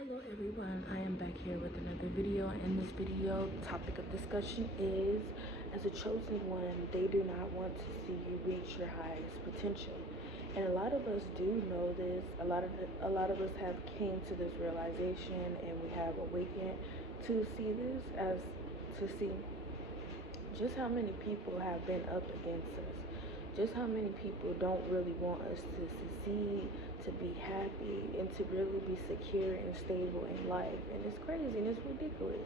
Hello everyone, I am back here with another video. In this video, the topic of discussion is, as a chosen one, they do not want to see you reach your highest potential. And a lot of us do know this. A lot of us have came to this realization, and we have awakened to see this, as to see just how many people have been up against us, just how many people don't really want us to succeed, to be happy, and to really be secure and stable in life. And it's crazy and it's ridiculous.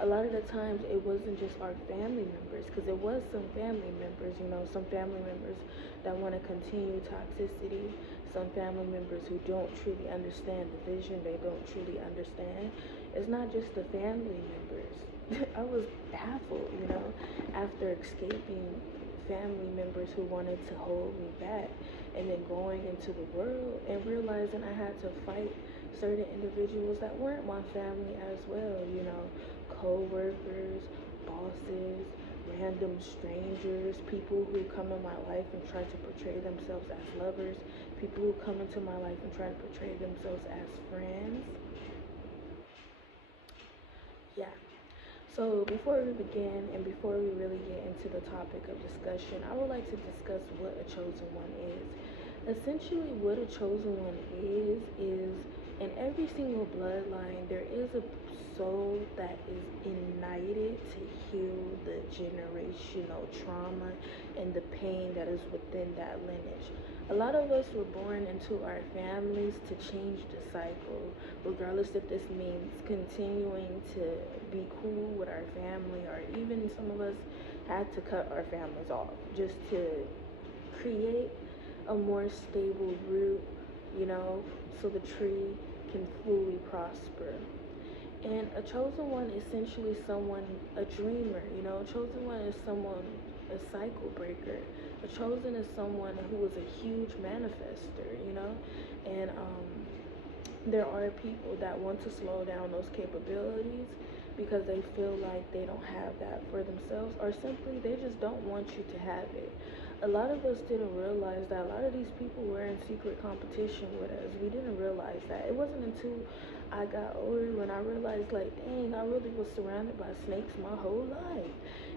A lot of the times it wasn't just our family members, because it was some family members, some family members that want to continue toxicity, some family members who don't truly understand the vision, they don't truly understand. It's not just the family members. I was baffled, after escaping family members who wanted to hold me back, and then going into the world and realizing I had to fight certain individuals that weren't my family as well, co-workers, bosses, random strangers, people who come in my life and try to portray themselves as lovers, people who come into my life and try to portray themselves as friends. Yeah. So before we begin and before we really get into the topic of discussion, I would like to discuss what a chosen one is. Essentially, what a chosen one is in every single bloodline, there is a soul that is ignited to heal the generational trauma and the pain that is within that lineage. A lot of us were born into our families to change the cycle, regardless if this means continuing to be cool with our family, or even some of us had to cut our families off just to create a more stable root, so the tree can fully prosper. And a chosen one is essentially someone, a dreamer, a chosen one is someone, a cycle breaker. A chosen is someone who is a huge manifester, and there are people that want to slow down those capabilities because they feel like they don't have that for themselves, or simply they just don't want you to have it. A lot of us didn't realize that a lot of these people were in secret competition with us. We didn't realize that. It wasn't until I got older when I realized, like, dang, I really was surrounded by snakes my whole life.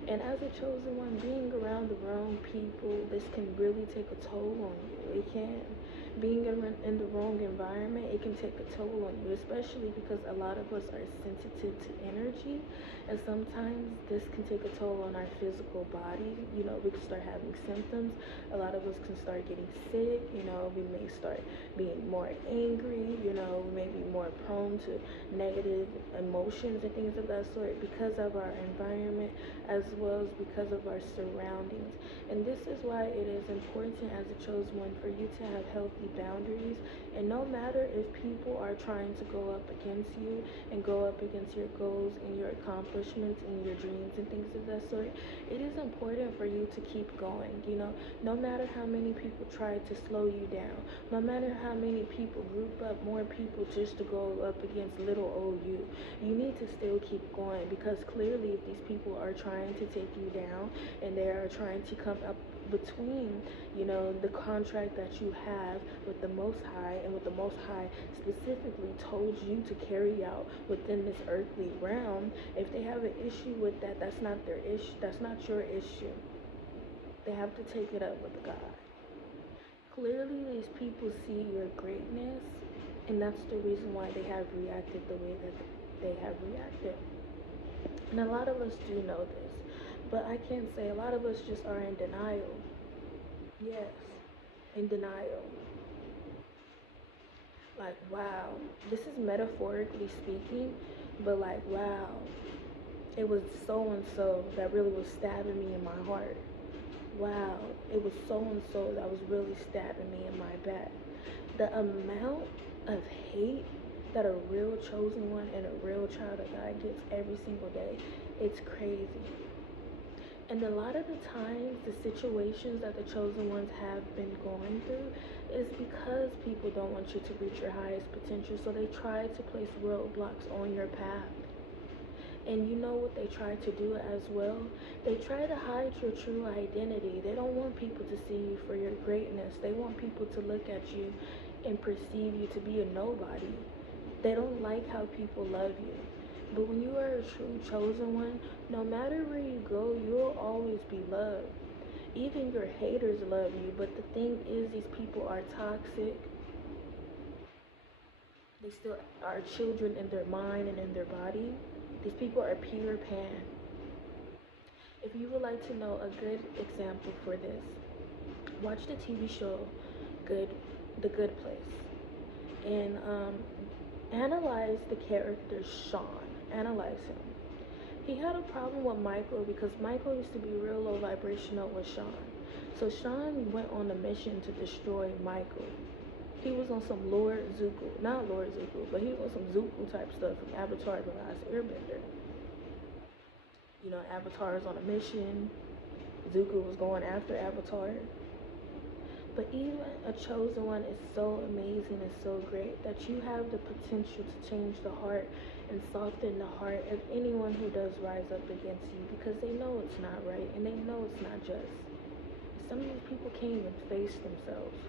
And as a chosen one, being around the wrong people, this can really take a toll on you. It can. Being in the wrong environment, it can take a toll on you, especially because a lot of us are sensitive to energy, and sometimes this can take a toll on our physical body. We can start having symptoms. A lot of us can start getting sick. We may start being more angry. We may be more prone to negative emotions and things of that sort because of our environment, as well as because of our surroundings. And this is why it is important as a chosen one for you to have healthy boundaries. And no matter if people are trying to go up against you and go up against your goals and your accomplishments and your dreams and things of that sort, it is important for you to keep going. No matter how many people try to slow you down, no matter how many people group up more people just to go up against little old you need to still keep going, because clearly if these people are trying to take you down and they are trying to come up between the contract that you have with the Most High, and what the Most High specifically told you to carry out within this earthly realm, if they have an issue with that, that's not their issue, that's not your issue. They have to take it up with God. Clearly these people see your greatness, and that's the reason why they have reacted the way that they have reacted. And a lot of us do know this, but I can't say, a lot of us just are in denial. Yes, in denial. Like, wow, this is metaphorically speaking, but like, wow, it was so and so that really was stabbing me in my heart. Wow, it was so and so that was really stabbing me in my back. The amount of hate that a real chosen one and a real child of God gets every single day, it's crazy. And a lot of the times, the situations that the chosen ones have been going through is because people don't want you to reach your highest potential, so they try to place roadblocks on your path. And you know what they try to do as well? They try to hide your true identity. They don't want people to see you for your greatness. They want people to look at you and perceive you to be a nobody. They don't like how people love you. But when you are a true chosen one, no matter where you go, you'll always be loved. Even your haters love you, but the thing is, these people are toxic. They still are children in their mind and in their body. These people are pure pan. If you would like to know a good example for this, watch the TV show Good, The Good Place, and analyze the character Sean. Analyze him. He had a problem with Michael because Michael used to be real low vibrational with Sean. So Sean went on a mission to destroy Michael. He was on some Lord Zuko, not Lord Zuko, but he was on some Zuko type stuff from Avatar: The Last Airbender. You know, Avatar is on a mission. Zuko was going after Avatar. But even a chosen one is so amazing and so great that you have the potential to change the heart and soften the heart of anyone who does rise up against you, because they know it's not right and they know it's not just. Some of these people can't even face themselves,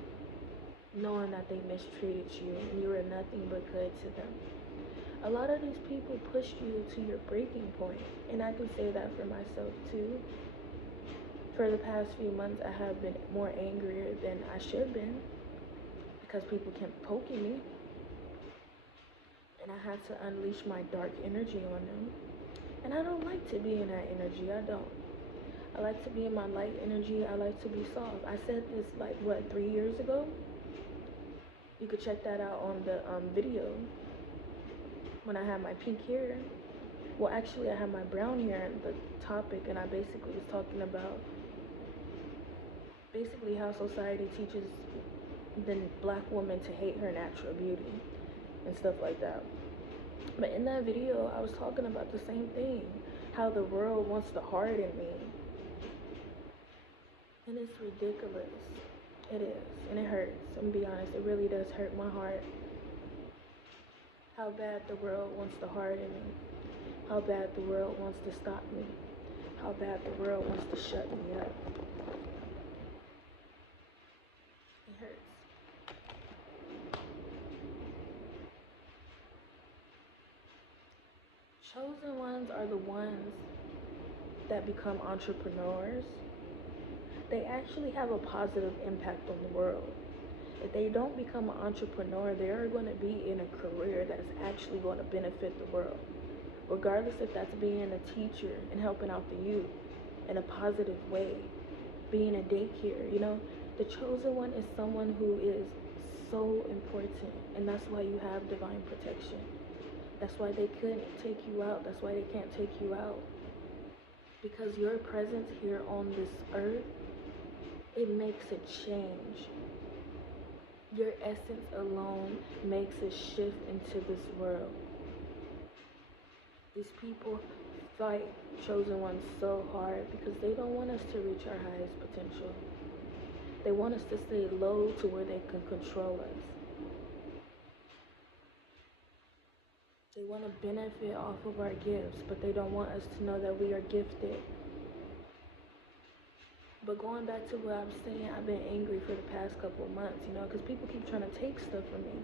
knowing that they mistreated you and you were nothing but good to them. A lot of these people pushed you to your breaking point, and I can say that for myself too. For the past few months, I have been more angrier than I should have been because people kept poking me, and I had to unleash my dark energy on them. And I don't like to be in that energy. I don't. I like to be in my light energy. I like to be soft. I said this like, what, 3 years ago? You could check that out on the video when I had my pink hair. Well, actually, I had my brown hair in the topic, and I basically was talking about how society teaches the black woman to hate her natural beauty and stuff like that. But in that video, I was talking about the same thing, how the world wants to harden me. And it's ridiculous. It is, and it hurts. I'm gonna be honest, it really does hurt my heart. How bad the world wants to harden me. How bad the world wants to stop me. How bad the world wants to shut me up. It hurts. Chosen ones are the ones that become entrepreneurs. They actually have a positive impact on the world. If they don't become an entrepreneur, they are going to be in a career that's actually going to benefit the world. Regardless if that's being a teacher and helping out the youth in a positive way, being a daycare, you know. The chosen one is someone who is so important, and that's why you have divine protection. That's why they couldn't take you out. That's why they can't take you out. Because your presence here on this earth, it makes a change. Your essence alone makes a shift into this world. These people fight chosen ones so hard because they don't want us to reach our highest potential. They want us to stay low to where they can control us. They want to benefit off of our gifts, but they don't want us to know that we are gifted. But going back to what I was saying, I've been angry for the past couple of months, you know, because people keep trying to take stuff from me.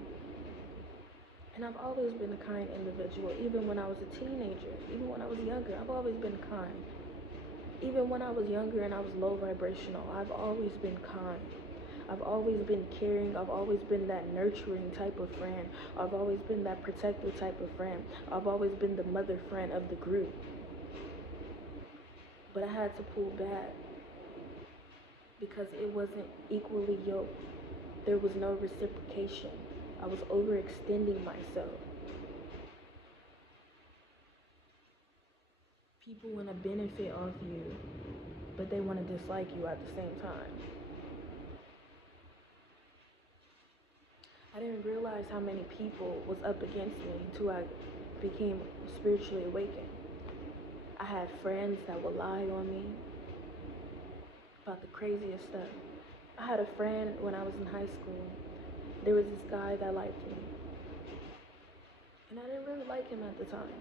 And I've always been a kind individual, even when I was a teenager, even when I was younger, I've always been kind. Even when I was younger and I was low vibrational, I've always been kind. I've always been caring. I've always been that nurturing type of friend. I've always been that protective type of friend. I've always been the mother friend of the group. But I had to pull back because it wasn't equally yoked. There was no reciprocation. I was overextending myself. People want to benefit off you, but they want to dislike you at the same time. I didn't realize how many people was up against me until I became spiritually awakened. I had friends that would lie on me about the craziest stuff. I had a friend when I was in high school. There was this guy that liked me, and I didn't really like him at the time.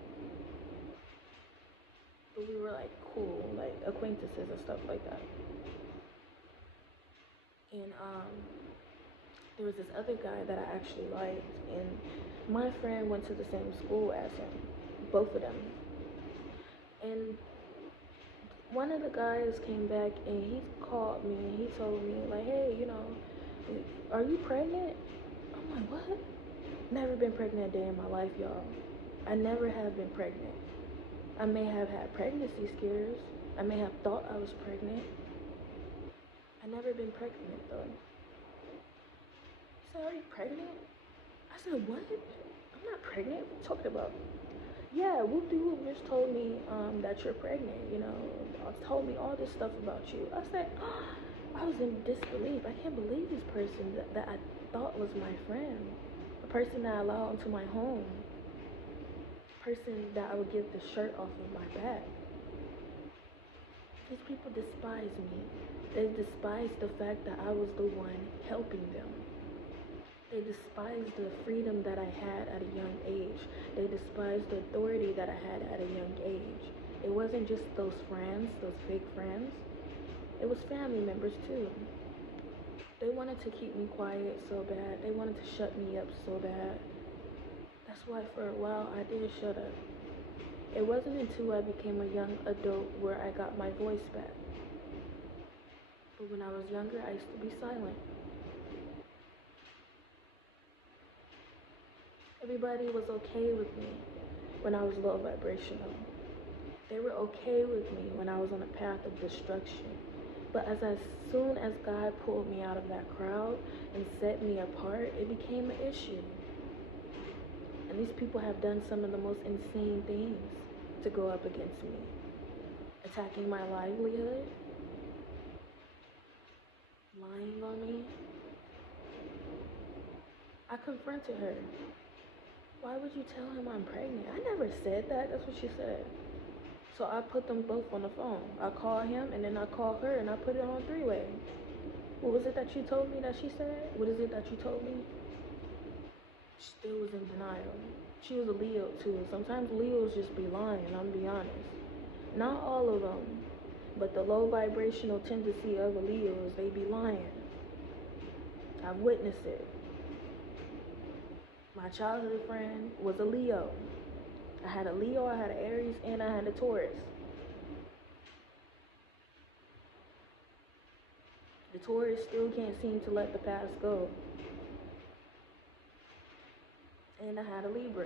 But we were like cool, like acquaintances and stuff like that. And There was this other guy that I actually liked, and my friend went to the same school as him, both of them. And one of the guys came back and he called me and he told me, like, hey, are you pregnant? I'm like, what? Never been pregnant a day in my life, y'all. I never have been pregnant. I may have had pregnancy scares. I may have thought I was pregnant. I never been pregnant though. He said, are you pregnant? I said, what? I'm not pregnant. What are you talking about? Yeah, whoop de whoop just told me that you're pregnant, told me all this stuff about you. I said, I was in disbelief. I can't believe this person that I thought was my friend, a person that I allowed into my home, a person that I would give the shirt off of my back. These people despise me. They despise the fact that I was the one helping them. They despise the freedom that I had at a young age. They despise the authority that I had at a young age. It wasn't just those friends, those fake friends. It was family members too. They wanted to keep me quiet so bad. They wanted to shut me up so bad. That's why for a while I did shut up. It wasn't until I became a young adult where I got my voice back. But when I was younger, I used to be silent. Everybody was okay with me when I was low vibrational. They were okay with me when I was on a path of destruction. But as soon as God pulled me out of that crowd and set me apart, it became an issue. And these people have done some of the most insane things to go up against me. Attacking my livelihood, lying on me. I confronted her. Why would you tell him I'm pregnant? I never said that. That's what she said. So I put them both on the phone. I called him and then I called her and I put it on three-way. What was it that you told me that she said? What is it that you told me? She still was in denial. She was a Leo too. Sometimes Leos just be lying, I'm gonna be honest. Not all of them, but the low vibrational tendency of a Leo is they be lying. I've witnessed it. My childhood friend was a Leo. I had a Leo, I had an Aries, and I had a Taurus. The Taurus still can't seem to let the past go. And I had a Libra.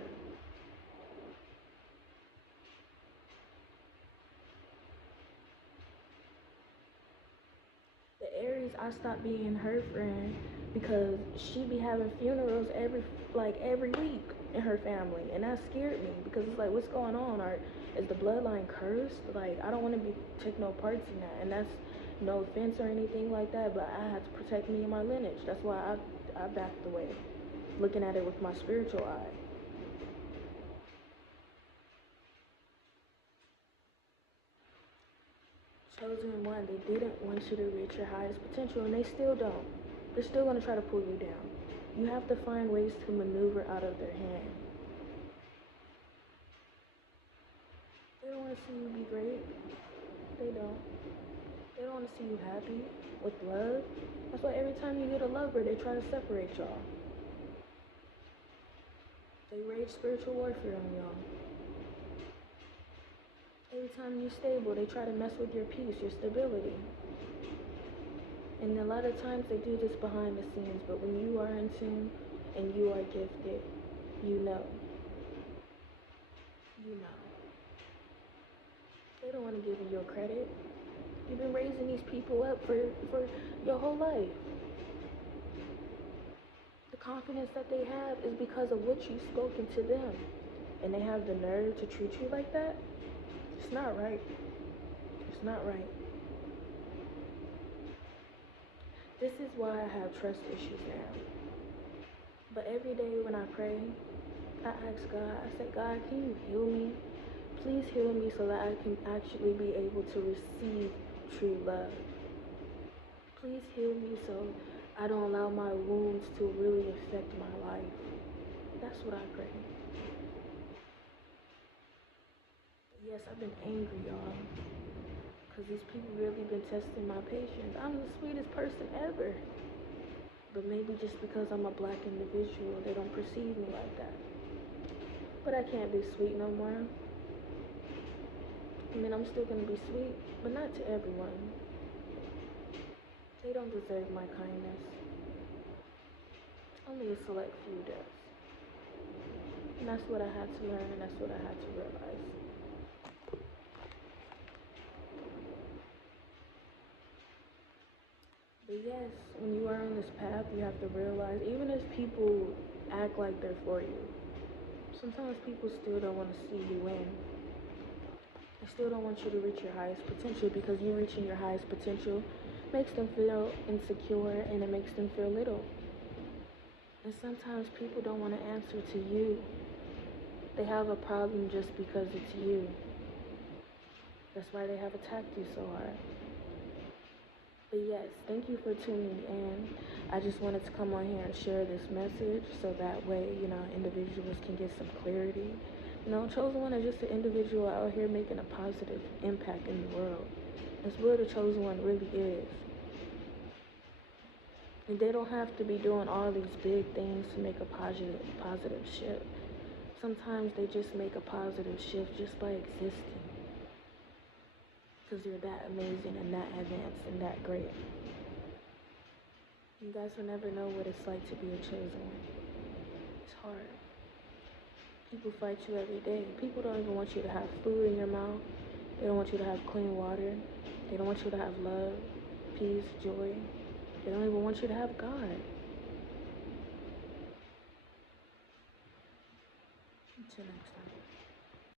The Aries, I stopped being her friend because she be having funerals every week in her family, and that scared me because it's like, what's going on? Or is the bloodline cursed? Like, I don't want to take no parts in that, and that's no offense or anything like that, but I had to protect me and my lineage. That's why I backed away, looking at it with my spiritual eye. Chosen one, they didn't want you to reach your highest potential, and they still don't. They're still going to try to pull you down. You have to find ways to maneuver out of their hand. They don't want to see you be great. They don't. They don't want to see you happy, with love. That's why every time you get a lover, they try to separate y'all. They wage spiritual warfare on y'all. Every time you're stable, they try to mess with your peace, your stability. And a lot of times they do this behind the scenes, but when you are in tune and you are gifted, you know. You know. They don't want to give you your credit. You've been raising these people up for your whole life. The confidence that they have is because of what you've spoken to them. And they have the nerve to treat you like that? It's not right. It's not right. This is why I have trust issues now. But every day when I pray, I ask God, I say, God, can you heal me? Please heal me so that I can actually be able to receive true love. Please heal me so I don't allow my wounds to really affect my life. That's what I pray. Yes, I've been angry, y'all, because these people really been testing my patience. I'm the sweetest person ever. But maybe just because I'm a black individual, they don't perceive me like that. But I can't be sweet no more. I mean, I'm still gonna be sweet, but not to everyone. They don't deserve my kindness. Only a select few does. And that's what I had to learn, and that's what I had to realize. But yes, when you are on this path, you have to realize, even if people act like they're for you, sometimes people still don't want to see you win. They still don't want you to reach your highest potential, because you reaching your highest potential makes them feel insecure, and it makes them feel little. And sometimes people don't want to answer to you. They have a problem just because it's you. That's why they have attacked you so hard. But yes, thank you for tuning in. I just wanted to come on here and share this message so that way, individuals can get some clarity. Chosen One is just an individual out here making a positive impact in the world. That's what a Chosen One really is. And they don't have to be doing all these big things to make a positive shift. Sometimes they just make a positive shift just by existing. Because they're that amazing and that advanced and that great. You guys will never know what it's like to be a chosen one. It's hard. People fight you every day. People don't even want you to have food in your mouth. They don't want you to have clean water. They don't want you to have love, peace, joy. They don't even want you to have God. Until next time.